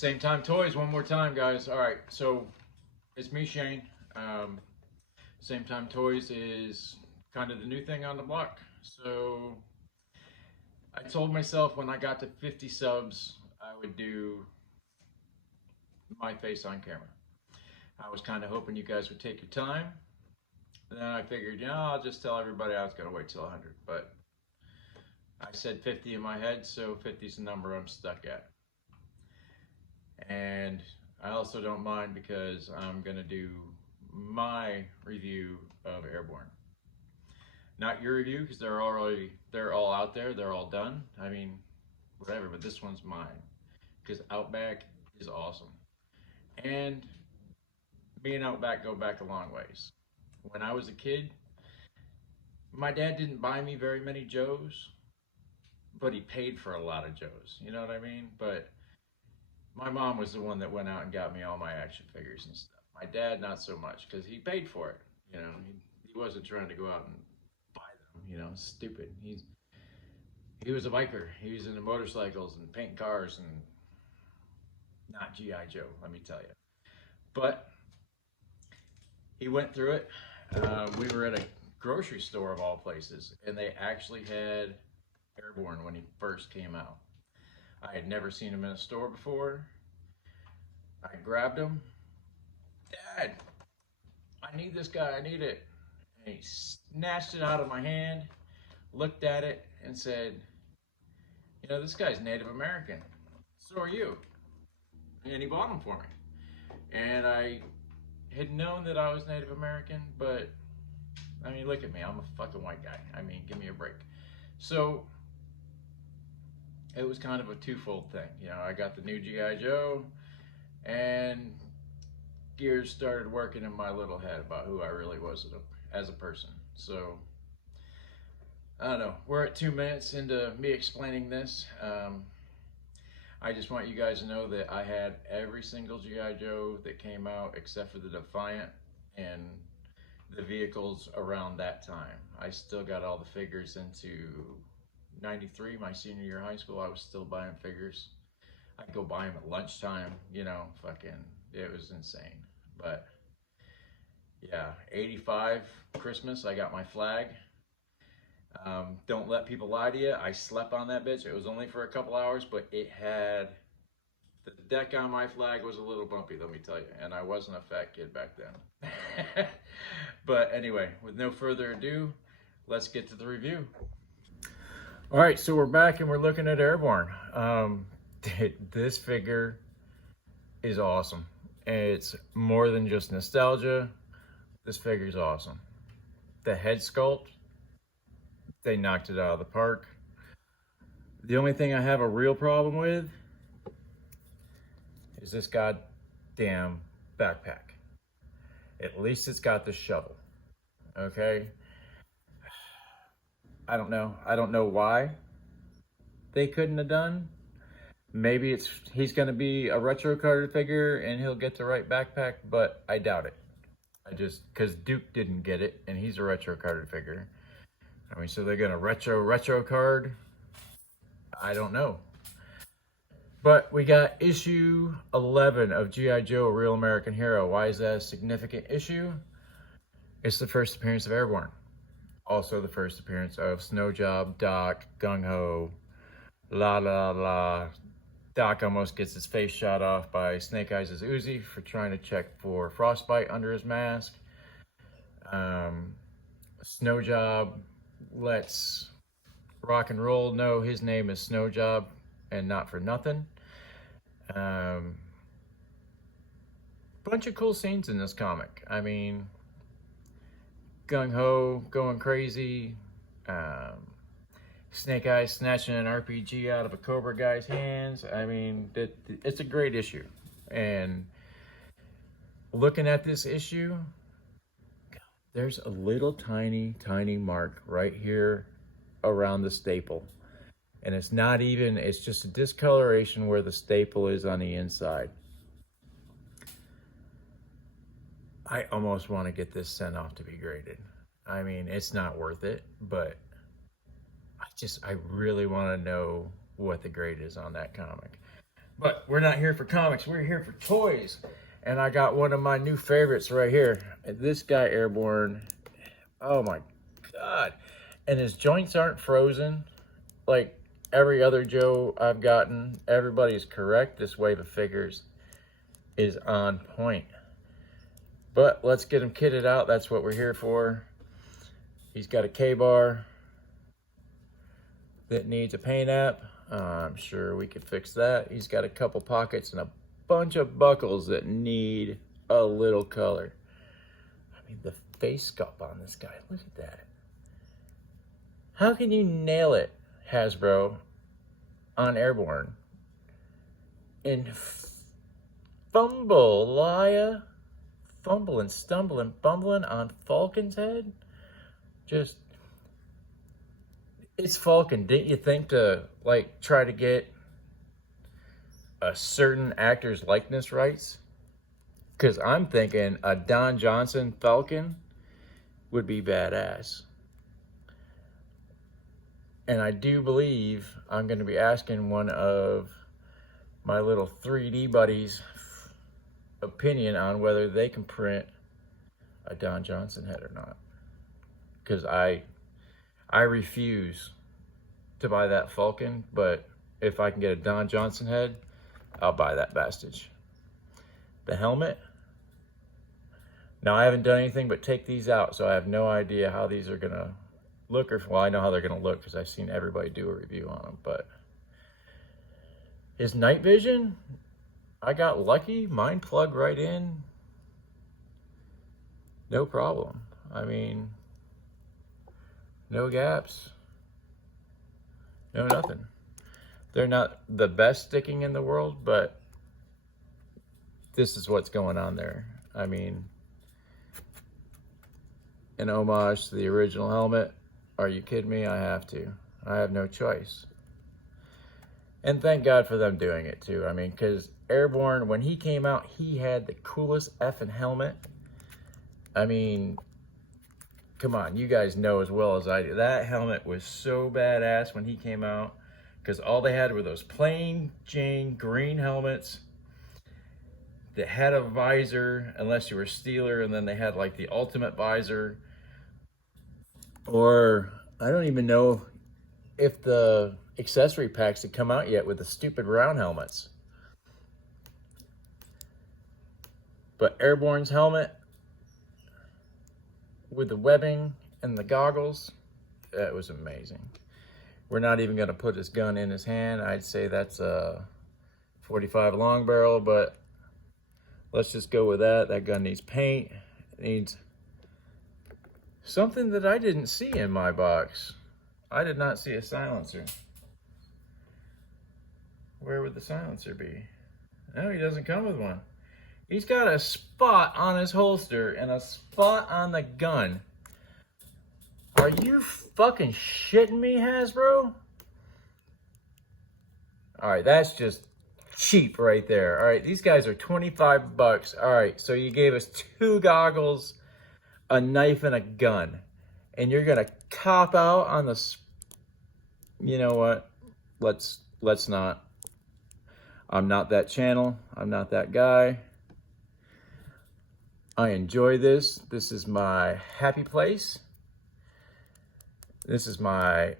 Same time toys one more time, guys. All right, so it's me, Shane. Same time toys is kind of the new thing on the block. So I told myself when I got to 50 subs, I would do my face on camera. I was kind of hoping you guys would take your time. And then I figured, I'll just tell everybody I was going to wait till 100. But I said 50 in my head, so 50 is the number I'm stuck at. And I also don't mind because I'm going to do my review of Airborne. Not your review because they're all out there, they're all done. I mean, whatever, but this one's mine because Outback is awesome. And me and Outback go back a long ways. When I was a kid, my dad didn't buy me very many Joes, but he paid for a lot of Joes. You know what I mean? But my mom was the one that went out and got me all my action figures and stuff. My dad, not so much, because he paid for it. You know, he wasn't trying to go out and buy them. You know, stupid. He was a biker. He was into motorcycles and paint cars and not G.I. Joe, let me tell you. But he went through it. We were at a grocery store of all places, and they actually had Airborne when he first came out. I had never seen him in a store before. I grabbed him. Dad, I need this guy, I need it. And he snatched it out of my hand, looked at it, and said, this guy's Native American. So are you. And he bought them for me. And I had known that I was Native American, but, I mean, look at me, I'm a fucking white guy. I mean, give me a break. So, it was kind of a twofold thing. I got the new G.I. Joe, and gears started working in my little head about who I really was as a person. So, I don't know. We're at 2 minutes into me explaining this. I just want you guys to know that I had every single G.I. Joe that came out except for the Defiant and the vehicles around that time. I still got all the figures into 93, my senior year of high school. I was still buying figures. I'd go buy them at lunchtime, fucking, it was insane. But yeah, 85 Christmas, I got my flag. Don't let people lie to you. I slept on that bitch. It was only for a couple hours, but it had, the deck on my flag was a little bumpy, let me tell you. And I wasn't a fat kid back then. But anyway, with no further ado, let's get to the review. All right, so we're back and we're looking at Airborne. This figure is awesome. It's more than just nostalgia. This figure is awesome. The head sculpt, they knocked it out of the park. The only thing I have a real problem with is this goddamn backpack. At least it's got the shovel, okay? I don't know why they couldn't have done. Maybe he's going to be a retro carded figure and he'll get the right backpack, but I doubt it. Because Duke didn't get it and he's a retro carded figure. I mean, so they're going to retro card? I don't know. But we got issue 11 of G.I. Joe, A Real American Hero. Why is that a significant issue? It's the first appearance of Airborne. Also the first appearance of Snow Job, Doc, Gung Ho, La La La. Doc almost gets his face shot off by Snake Eyes' Uzi for trying to check for frostbite under his mask. Snow Job lets Rock and Roll know his name is Snow Job and not for nothing. Bunch of cool scenes in this comic. I mean, Gung Ho going crazy. Snake Eyes snatching an RPG out of a Cobra guy's hands. I mean, it's a great issue. And looking at this issue, there's a little tiny mark right here around the staple. And it's not even, it's just a discoloration where the staple is on the inside. I almost want to get this sent off to be graded. I mean, it's not worth it, but I really want to know what the grade is on that comic. But we're not here for comics, we're here for toys. And I got one of my new favorites right here. This guy, Airborne. Oh my God. And his joints aren't frozen like every other Joe I've gotten. Everybody's correct. This wave of figures is on point. But let's get him kitted out. That's what we're here for. He's got a K-bar that needs a paint app. I'm sure we could fix that. He's got a couple pockets and a bunch of buckles that need a little color. I mean, the face sculpt on this guy, look at that. How can you nail it, Hasbro, on Airborne? And fumble and stumble and bumbling on Falcon's head? Just, it's Falcon. Didn't you think to like try to get a certain actor's likeness rights? Because I'm thinking a Don Johnson Falcon would be badass. And I do believe I'm going to be asking one of my little 3D buddies opinion on whether they can print a Don Johnson head or not. Because I refuse to buy that Falcon, but if I can get a Don Johnson head, I'll buy that bastard. The helmet. Now I haven't done anything but take these out, so I have no idea how these are gonna look, or well, I know how they're gonna look because I've seen everybody do a review on them. But his night vision, I got lucky. Mine plugged right in, no problem. I mean, no gaps, no nothing. They're not the best sticking in the world, but this is what's going on there. I mean, an homage to the original helmet. Are you kidding me? I have to. I have no choice. And thank God for them doing it too. I mean, because Airborne, when he came out, he had the coolest effing helmet. I mean, come on, you guys know as well as I do. That helmet was so badass when he came out, because all they had were those plain Jane green helmets that had a visor, unless you were Steeler, and then they had like the ultimate visor. Or I don't even know if the accessory packs had come out yet with the stupid round helmets. But Airborne's helmet with the webbing and the goggles, that was amazing. We're not even going to put his gun in his hand. I'd say that's a 45 long barrel, but let's just go with that. That gun needs paint. It needs something that I didn't see in my box. I did not see a silencer. Where would the silencer be? No, he doesn't come with one. He's got a spot on his holster and a spot on the gun. Are you fucking shitting me, Hasbro? All right, that's just cheap right there. All right, these guys are 25 bucks. All right, so you gave us 2 goggles, a knife, and a gun. And you're gonna cop out on the, you know what? Let's not. I'm not that channel. I'm not that guy. I enjoy this. This is my happy place. This is my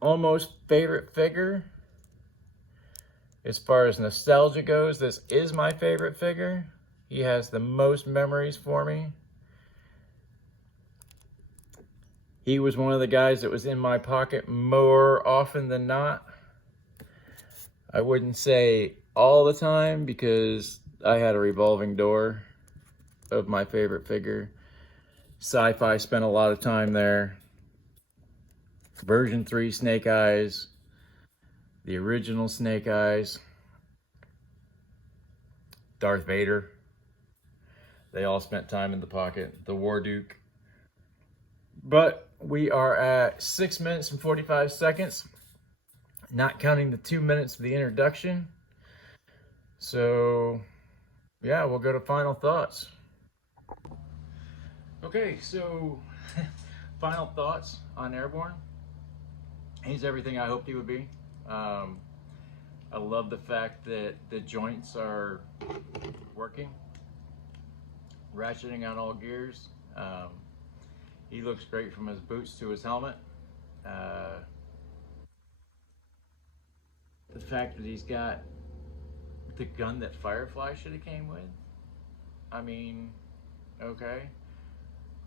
almost favorite figure. As far as nostalgia goes, this is my favorite figure. He has the most memories for me. He was one of the guys that was in my pocket more often than not. I wouldn't say all the time, because I had a revolving door of my favorite figure. Sci-Fi spent a lot of time there. Version 3 Snake Eyes. The original Snake Eyes. Darth Vader. They all spent time in the pocket. The War Duke. But we are at 6 minutes and 45 seconds. Not counting the 2 minutes of the introduction. So, yeah, we'll go to final thoughts. Okay, so final thoughts on Airborne. He's everything I hoped he would be. I love the fact that the joints are working, ratcheting on all gears. He looks great from his boots to his helmet. The fact that he's got the gun that Firefly should have came with. I mean, okay.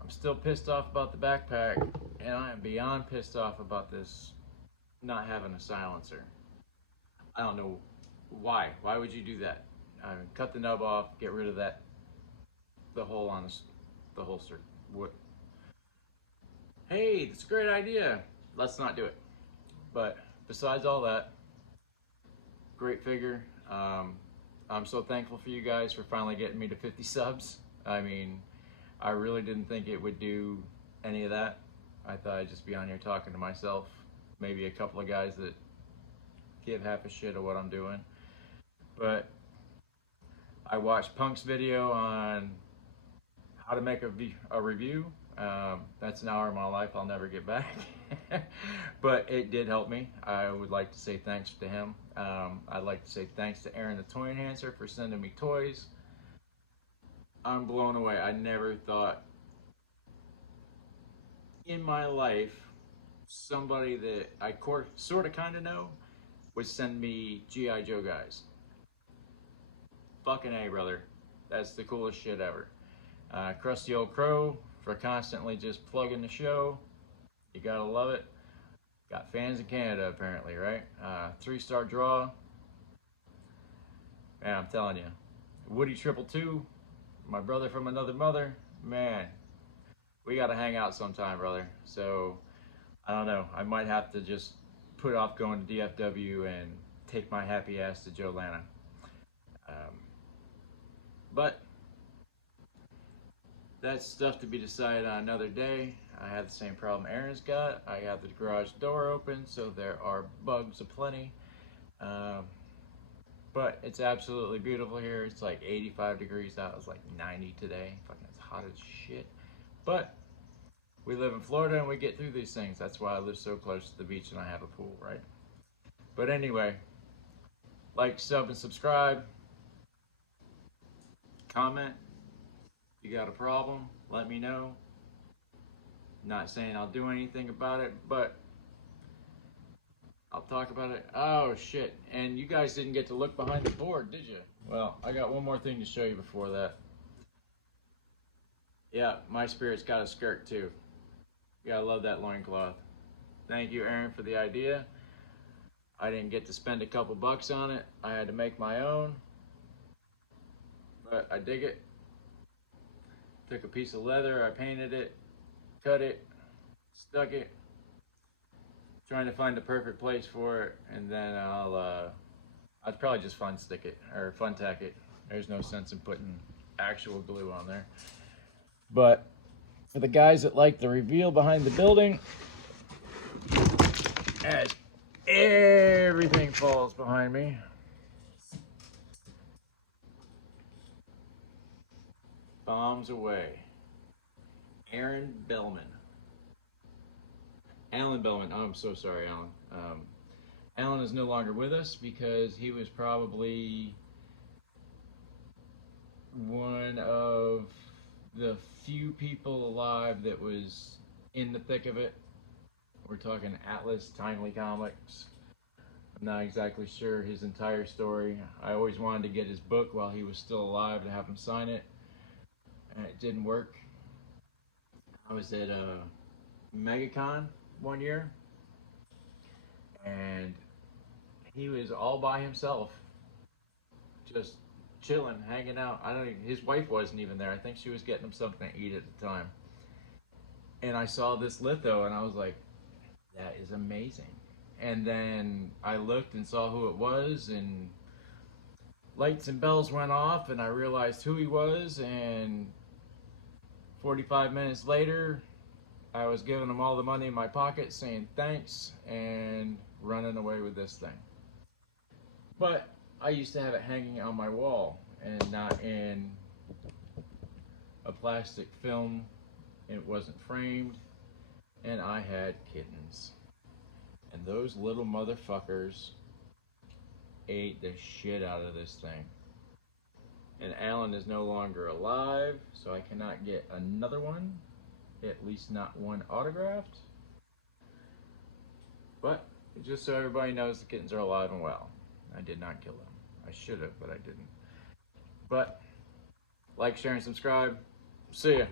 I'm still pissed off about the backpack, and I am beyond pissed off about this not having a silencer. I don't know why. Why would you do that? Cut the nub off, get rid of that, the hole on the holster. What? Hey, that's a great idea. Let's not do it. But besides all that, great figure. I'm so thankful for you guys for finally getting me to 50 subs. I mean, I really didn't think it would do any of that. I thought I'd just be on here talking to myself, maybe a couple of guys that give half a shit of what I'm doing. But I watched Punk's video on how to make a review. That's an hour of my life I'll never get back. But it did help me. I would like to say thanks to him. I'd like to say thanks to Aaron the Toy Enhancer for sending me toys. I'm blown away. I never thought in my life somebody that I sort of kind of know would send me G.I. Joe guys. Fucking A, brother. That's the coolest shit ever. Crusty Old Crow for constantly just plugging the show. You gotta love it. Got fans in Canada apparently, right? 3-star draw. Man, I'm telling you. Woody 222, my brother from another mother. Man, we gotta hang out sometime, brother. So, I don't know. I might have to just put off going to DFW and take my happy ass to Joe Lana. But that's stuff to be decided on another day. I have the same problem Aaron's got. I have the garage door open, so there are bugs aplenty. But it's absolutely beautiful here. It's like 85 degrees out. It's like 90 today. Fucking it's hot as shit. But we live in Florida and we get through these things. That's why I live so close to the beach and I have a pool, right? But anyway, like, sub, and subscribe. Comment. If you got a problem, let me know. Not saying I'll do anything about it, but I'll talk about it. Oh shit, and you guys didn't get to look behind the board, did you? Well, I got one more thing to show you before that. Yeah, my spirit's got a skirt too. You gotta love that loincloth. Thank you, Aaron, for the idea. I didn't get to spend a couple bucks on it. I had to make my own, but I dig it. Took a piece of leather, I painted it, cut it, stuck it, trying to find the perfect place for it, and then I'd probably just fun stick it or fun tack it. There's no sense in putting actual glue on there. But for the guys that like the reveal behind the building, as everything falls behind me, bombs away. Aaron Bellman. Alan Bellman. Oh, I'm so sorry, Alan. Alan is no longer with us because he was probably one of the few people alive that was in the thick of it. We're talking Atlas, Timely Comics. I'm not exactly sure his entire story. I always wanted to get his book while he was still alive to have him sign it, and it didn't work. I was at MegaCon one year, and he was all by himself, just chilling, hanging out. I don't even, his wife wasn't even there. I think she was getting him something to eat at the time. And I saw this litho, and I was like, that is amazing. And then I looked and saw who it was, and lights and bells went off, and I realized who he was, and 45 minutes later, I was giving him all the money in my pocket, saying thanks, and running away with this thing. But I used to have it hanging on my wall, and not in a plastic film. It wasn't framed, and I had kittens. And those little motherfuckers ate the shit out of this thing. And Alan is no longer alive, so I cannot get another one. At least not one autographed. But just so everybody knows, the kittens are alive and well. I did not kill them. I should have, but I didn't. But like, share, and subscribe. See ya.